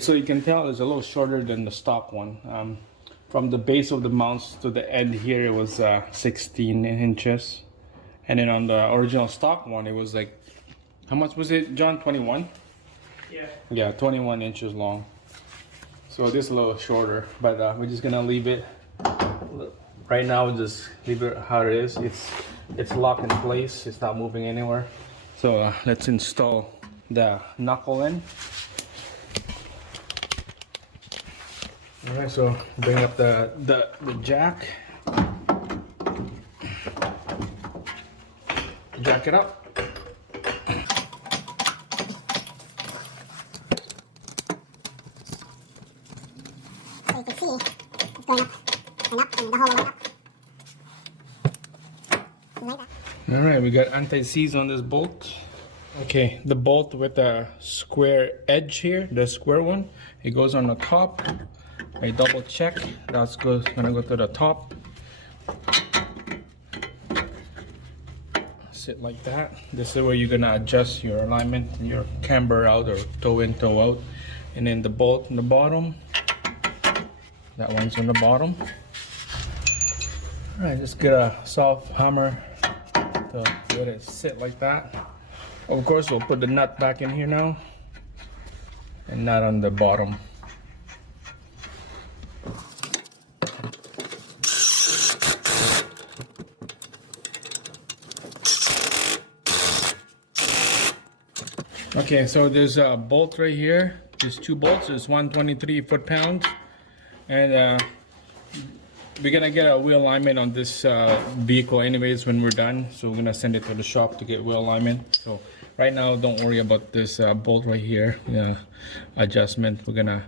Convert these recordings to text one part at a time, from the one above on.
So you can tell it's a little shorter than the stock one. From the base of the mounts to the end here, it was 16 inches. And then on the original stock one, it was like, how much was it, John? 21? Yeah. Yeah, 21 inches long. So this is a little shorter, but we're just gonna leave it. Right now, we'll just leave it how it is. It's locked in place. It's not moving anywhere. So let's install the knuckle in. All right, so bring up the jack. Jack it up. So you can see it's going up and up and the whole way up. Like that. All right, we got anti-seize on this bolt. Okay, the bolt with the square edge here, the square one, it goes on the top. I double check. That's gonna go to the top. Sit like that. This is where you're gonna adjust your alignment, your camber out or toe in, toe out. And then the bolt on the bottom. That one's on the bottom. All right, just get a soft hammer to let it sit like that. Of course, we'll put the nut back in here now, and not on the bottom. Okay, so there's a bolt right here. There's two bolts. There's 123 foot-pounds, and we're gonna get a wheel alignment on this vehicle anyways when we're done. So we're gonna send it to the shop to get wheel alignment. So right now, don't worry about this bolt right here. Adjustment. We're gonna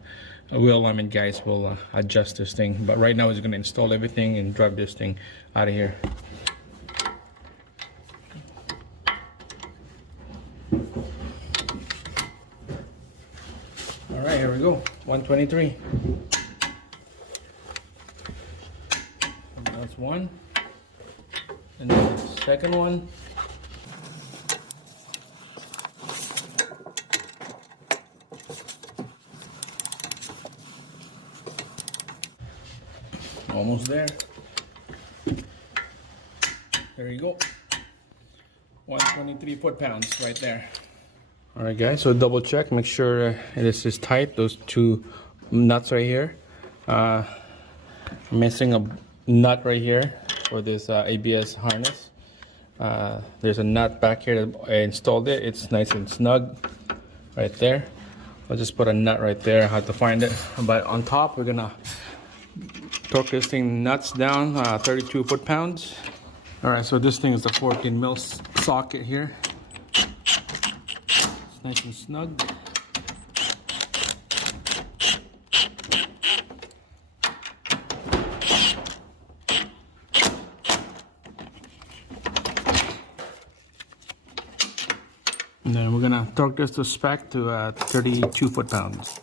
wheel alignment guys will adjust this thing. But right now, we're gonna install everything and drive this thing out of here. All right, here we go. 123. That's one. And then the second one. Almost there. There you go. 123 foot-pounds right there. All right, guys, so double check, make sure this is tight, those two nuts right here. Missing a nut right here for this ABS harness. There's a nut back here that I installed it. It's nice and snug right there. I'll just put a nut right there. I have to find it. But on top, we're gonna torque this thing nuts down, 32 foot-pounds. All right, so this thing is the 14 mil socket here. It's nice and snug. And then we're gonna torque this to spec to 32 foot-pounds.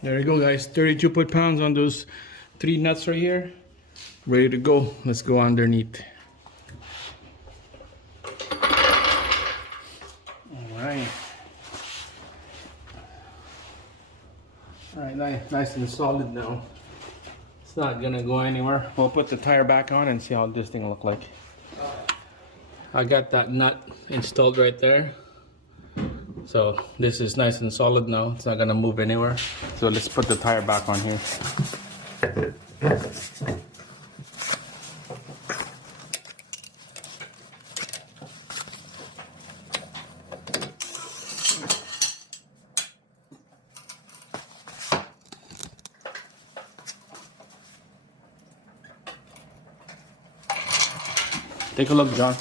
There you go, guys. 32 foot-pounds on those three nuts right here. Ready to go. Let's go underneath. Alright, nice and solid now. It's not gonna go anywhere. We'll put the tire back on and see how this thing look like. I got that nut installed right there. So this is nice and solid now. It's not gonna move anywhere. So let's put the tire back on here. Take a look, John.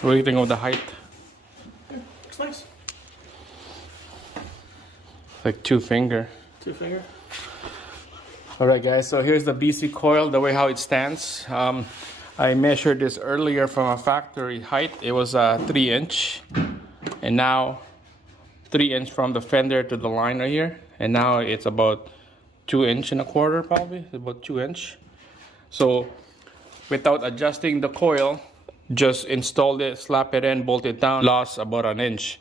What do you think of the height? Yeah, looks nice. Like two finger. Alright guys, so here's the BC coil, the way how it stands. I measured this earlier from a factory height. It was 3 inch. And now 3 inch from the fender to the line right here. and now it's about 2.25 inches probably, about 2 inch. So without adjusting the coil, just installed it, slap it in, bolt it down, lost about an inch.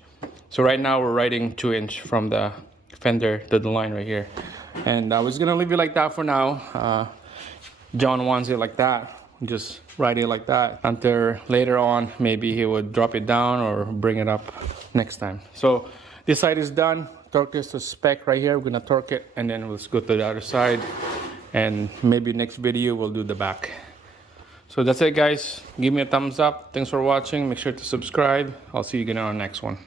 So right now we're riding 2 inch from the fender to the line right here. And I was gonna leave it like that for now. John wants it like that, just ride it like that until later on maybe he would drop it down or bring it up next time. So this side is done. Torque this to spec right here. We're gonna torque it and then let's go to the other side, and maybe next video we'll do the back. So that's it guys, give me a thumbs up. Thanks for watching. Make sure to subscribe. I'll see you again on the next one.